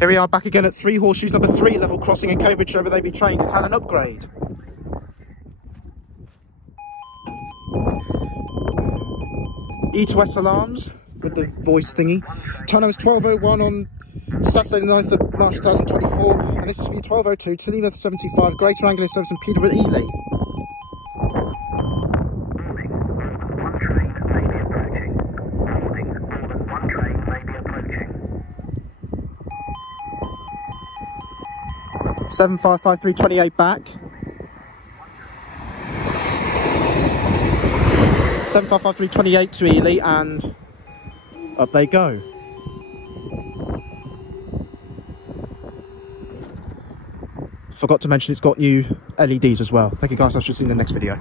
Here we are back again at 3 Horseshoes, number 3 level crossing in Cambridgeshire, where they be trained. It's had an upgrade. E to S alarms with the voice thingy. Time is 12:01 on Saturday the 9th of March 2024, and this is for you 12:02 to Lima 75, Greater Anglia Service in Peterborough, Ely. Morning, 755328 back. 755328 to Ely, and up they go. Forgot to mention it's got new LEDs as well. Thank you guys, I shall see you in the next video.